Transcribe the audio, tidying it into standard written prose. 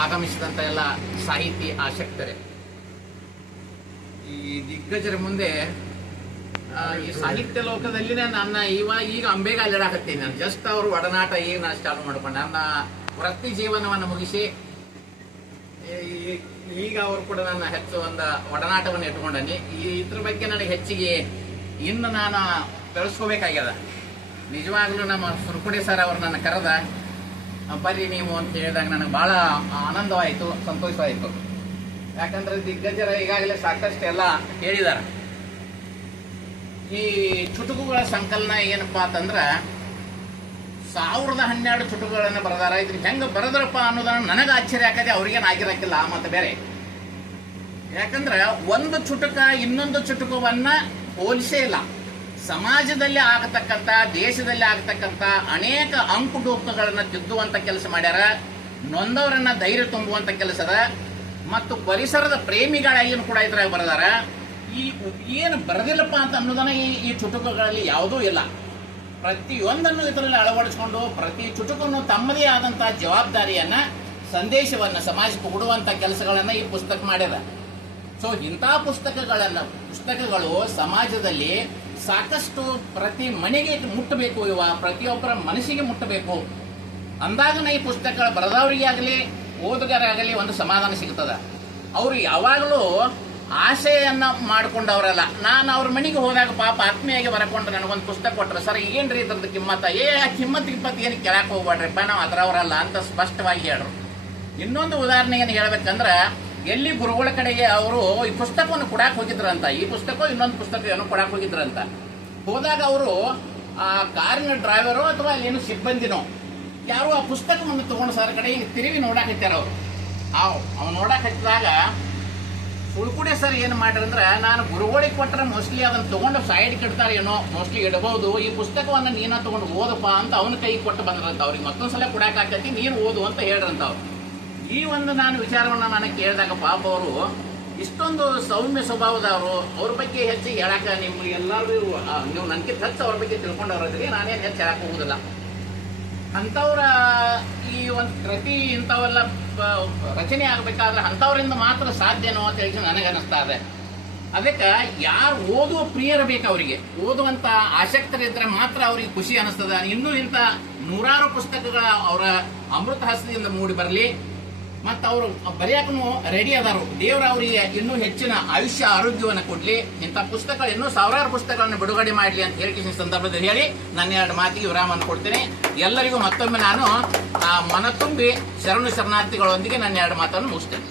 ಆಗಮಿಸಿದಂಥ ಎಲ್ಲ ಸಾಹಿತಿ ಆಸಕ್ತರೇ, ಈ ದಿಗ್ಗಜರ ಮುಂದೆ ಈ ಸಾಹಿತ್ಯ ಲೋಕದಲ್ಲಿನೇ ನನ್ನ ಈಗ ಅಂಬೇಗ ಅಲ್ಲಿಡಾಕತ್ತೀನಿ. ನಾನು ಜಸ್ಟ್ ಅವ್ರ ಒಡನಾಟ ಈಗ ನಾನು ಚಾಲು ಮಾಡ್ಕೊಂಡು ನನ್ನ ವೃತ್ತಿ ಜೀವನವನ್ನು ಮುಗಿಸಿ ಈಗ ಅವರು ಕೂಡ ನನ್ನ ಹೆಚ್ಚು ಒಂದು ಒಡನಾಟವನ್ನು ಇಟ್ಕೊಂಡನಿ. ಇದ್ರ ಬಗ್ಗೆ ನನಗೆ ಹೆಚ್ಚಿಗೆ ಇನ್ನು ನಾನು ಬೆಳೆಸ್ಕೋಬೇಕಾಗ್ಯದ. ನಿಜವಾಗ್ಲೂ ನಮ್ಮ ಸುರ್ಕುಡಿ ಸರ್ ಅವರು ನನ್ನ ಕರೆದ ಬರ್ರಿ ನೀವು ಅಂತ ಹೇಳಿದಾಗ ನನಗೆ ಬಹಳ ಆನಂದವಾಯಿತು, ಸಂತೋಷವಾಯಿತು. ಯಾಕಂದ್ರೆ ದಿಗ್ಗಜರ ಈಗಾಗಲೇ ಸಾಕಷ್ಟು ಎಲ್ಲ ಹೇಳಿದ್ದಾರೆ. ಈ ಚುಟುಕುಗಳ ಸಂಕಲನ ಏನಪ್ಪಾ ಅಂತಂದ್ರೆ 1012 ಚುಟುಕುಗಳನ್ನ ಬರೆದಾರ. ಇದ್ರ ಹೆಂಗ ಬರೆದ್ರಪ್ಪ ಅನ್ನೋದನ್ನ ನನಗೆ ಆಶ್ಚರ್ಯ ಆಕದೆ, ಅವ್ರಿಗೇನು ಆಗಿರಕ್ಕಿಲ್ಲ ಆ ಮತ್ತೆ ಬೇರೆ. ಯಾಕಂದ್ರೆ ಒಂದು ಚುಟುಕ ಇನ್ನೊಂದು ಚುಟುಕವನ್ನ ಹೋಲಿಸೇ ಇಲ್ಲ. ಸಮಾಜದಲ್ಲಿ ಆಗತಕ್ಕಂಥ, ದೇಶದಲ್ಲಿ ಆಗತಕ್ಕಂಥ ಅನೇಕ ಅಂಕುಡೊಂಕುಗಳನ್ನ ತಿದ್ದುವಂತ ಕೆಲಸ ಮಾಡ್ಯಾರ. ನೊಂದವರನ್ನ ಧೈರ್ಯ ತುಂಬುವಂತ ಕೆಲಸದ ಮತ್ತು ಪರಿಸರದ ಪ್ರೇಮಿಗಳಾಗಿನೂ ಕೂಡ ಇದ್ರಾಗ ಬರೆದಾರ. ಈ ಏನು ಬರೆದಿಲ್ಲಪ್ಪ ಅಂತ ಅನ್ನೋದನ್ನ ಈ ಚುಟುಕುಗಳಲ್ಲಿ ಯಾವುದೂ ಇಲ್ಲ. ಪ್ರತಿಯೊಂದನ್ನು ಇದರಲ್ಲಿ ಅಳವಡಿಸಿಕೊಂಡು ಪ್ರತಿ ಚುಟುಕನ್ನು ತಮ್ಮದೇ ಆದಂತಹ ಜವಾಬ್ದಾರಿಯನ್ನ, ಸಂದೇಶವನ್ನ ಸಮಾಜಕ್ಕೆ ಕೊಡುವಂತ ಕೆಲಸಗಳನ್ನ ಈ ಪುಸ್ತಕ ಮಾಡ್ಯಾರ. ಸೊ ಇಂತಹ ಪುಸ್ತಕಗಳು ಸಮಾಜದಲ್ಲಿ ಸಾಕಷ್ಟು ಪ್ರತಿ ಮನೆಗೆ ಮುಟ್ಟಬೇಕು, ಪ್ರತಿಯೊಬ್ಬರ ಮನಸ್ಸಿಗೆ ಮುಟ್ಟಬೇಕು ಅಂದಾಗನ ಈ ಪುಸ್ತಕಗಳ ಬರೆದವರಿಗೆ ಆಗಲಿ ಓದುಗರಾಗಲಿ ಒಂದು ಸಮಾಧಾನ ಸಿಗ್ತದ. ಅವರು ಯಾವಾಗಲೂ ಆಸೆಯನ್ನ ಮಾಡ್ಕೊಂಡವ್ರಲ್ಲ. ನಾನು ಅವ್ರ ಮನೆಗೆ ಹೋದಾಗ ಪಾಪ ಆತ್ಮೀಯಾಗಿ ಬರಕೊಂಡು ನನಗೊಂದು ಪುಸ್ತಕ ಕೊಟ್ಟರು. ಸರ್ ಏನ್ರಿ ಇದ್ರದ್ದು ಕಿಮ್ಮತ್ತ? ಕಿಮ್ಮತ್ ಏನು ಕೇಳಕ್ ಹೋಗ್ಬೇಡ್ರಿಪ್ಪ, ನಾವು ಅದರವರಲ್ಲ ಅಂತ ಸ್ಪಷ್ಟವಾಗಿ ಹೇಳ್ರು. ಇನ್ನೊಂದು ಉದಾಹರಣೆ ಏನು ಹೇಳ್ಬೇಕಂದ್ರೆ, ಎಲ್ಲಿ ಗುರುಗಳ ಕಡೆಗೆ ಅವರು ಈ ಪುಸ್ತಕವನ್ನು ಕೊಡಾಕ್ ಹೋಗಿದ್ರಂತ, ಈ ಪುಸ್ತಕ ಇನ್ನೊಂದು ಪುಸ್ತಕ ಏನೋ ಕೊಡಾಕ್ ಹೋಗಿದ್ರಂತ. ಹೋದಾಗ ಅವರು ಆ ಕಾರಿನ ಡ್ರೈವರು ಅಥವಾ ಅಲ್ಲೇನು ಸಿಬ್ಬಂದಿನೋ ಯಾರು ಆ ಪುಸ್ತಕವನ್ನು ತಗೊಂಡು ಸರ್ ಕಡೆ ಹಿಂಗೆ ತಿರುಗಿ ನೋಡಾಕ್ ಹಚ್ಚಾರ. ಅವ್ನು ನೋಡಾಕ್ ಹಚ್ಚಿದಾಗ ಸುಳ್ಕುಡೆ ಸರ್ ಏನು ಮಾಡ್ರಂದ್ರೆ, ನಾನು ಗುರುಗಳಿಗೆ ಕೊಟ್ಟರೆ ಮೋಸ್ಟ್ಲಿ ಅದನ್ನು ತಗೊಂಡು ಸೈಡ್ ಇಡ್ತಾರೆ ಏನೋ, ಮೋಸ್ಟ್ಲಿ ಇಡಬಹುದು, ಈ ಪುಸ್ತಕವನ್ನು ನೀನ ತಗೊಂಡು ಓದಪ್ಪ ಅಂತ ಅವನ ಕೈ ಕೊಟ್ಟು ಬಂದ್ರಂತ. ಅವ್ರಿಗೆ ಮತ್ತೊಂದ್ಸಲ ಕೊಡಾಕ್ ಆಕತಿ, ನೀನು ಓದು ಅಂತ ಹೇಳ್ರಂತ ಅವ್ರು. ಈ ಒಂದು ನಾನು ವಿಚಾರವನ್ನು ನನಗೆ ಕೇಳಿದಾಗ ಪಾಪ ಅವರು ಇಷ್ಟೊಂದು ಸೌಮ್ಯ ಸ್ವಭಾವದವರು, ಅವ್ರ ಬಗ್ಗೆ ಹೆಚ್ಚಿಗೆ ಹೇಳಾಕ ನಿಮ್ಗೆ ಎಲ್ಲರೂ ನೀವು ನನಗಿಂತ ಹೆಚ್ಚು ಅವ್ರ ಬಗ್ಗೆ ತಿಳ್ಕೊಂಡವ್ರದ್ರಿಗೆ ನಾನೇನು ಹೆಚ್ಚು ಹೇಳಕ್ ಹೋಗುದಿಲ್ಲ. ಅಂಥವ್ರ ಈ ಒಂದು ಕೃತಿ ಇಂಥವೆಲ್ಲ ರಚನೆ ಆಗಬೇಕಾದ್ರೆ ಅಂಥವ್ರಿಂದ ಮಾತ್ರ ಸಾಧ್ಯನೋ ಅಂತ ಹೇಳಿ ನನಗೆ ಅನಿಸ್ತಾ ಇದೆ. ಅದಕ್ಕೆ ಯಾರು ಓದುವ ಪ್ರಿಯರು ಬೇಕು, ಅವರಿಗೆ ಓದುವಂತ ಆಸಕ್ತರಿದ್ರೆ ಮಾತ್ರ ಅವ್ರಿಗೆ ಖುಷಿ ಅನಿಸ್ತದ. ಇನ್ನೂ ಇಂಥ ನೂರಾರು ಪುಸ್ತಕಗಳ ಅವರ ಅಮೃತ ಹಸ್ತದಿಂದ ಮೂಡಿ ಬರಲಿ ಮತ್ತು ಅವರು ಬರೆಯಕ್ಕೂ ರೆಡಿ ಅದಾರು. ದೇವರ ಅವರಿಗೆ ಇನ್ನೂ ಹೆಚ್ಚಿನ ಆಯುಷ್ಯ ಆರೋಗ್ಯವನ್ನು ಕೊಡ್ಲಿ. ಇಂಥ ಪುಸ್ತಕಗಳು ಇನ್ನೂ ಸಾವಿರಾರು ಪುಸ್ತಕಗಳನ್ನು ಬಿಡುಗಡೆ ಮಾಡಲಿ ಅಂತ ಹೇಳಿ ಸಂದರ್ಭದಲ್ಲಿ ಹೇಳಿ ನನ್ನ 2 ಮಾತಿಗೆ ವಿರಾಮವನ್ನು ಕೊಡ್ತೇನೆ. ಎಲ್ಲರಿಗೂ ಮತ್ತೊಮ್ಮೆ ನಾನು ಮನ ತುಂಬಿ ಶರಣು ಶರಣಾರ್ಥಿಗಳೊಂದಿಗೆ ನನ್ನ 2 ಮಾತನ್ನು ಮುಗಿಸ್ತೇನೆ.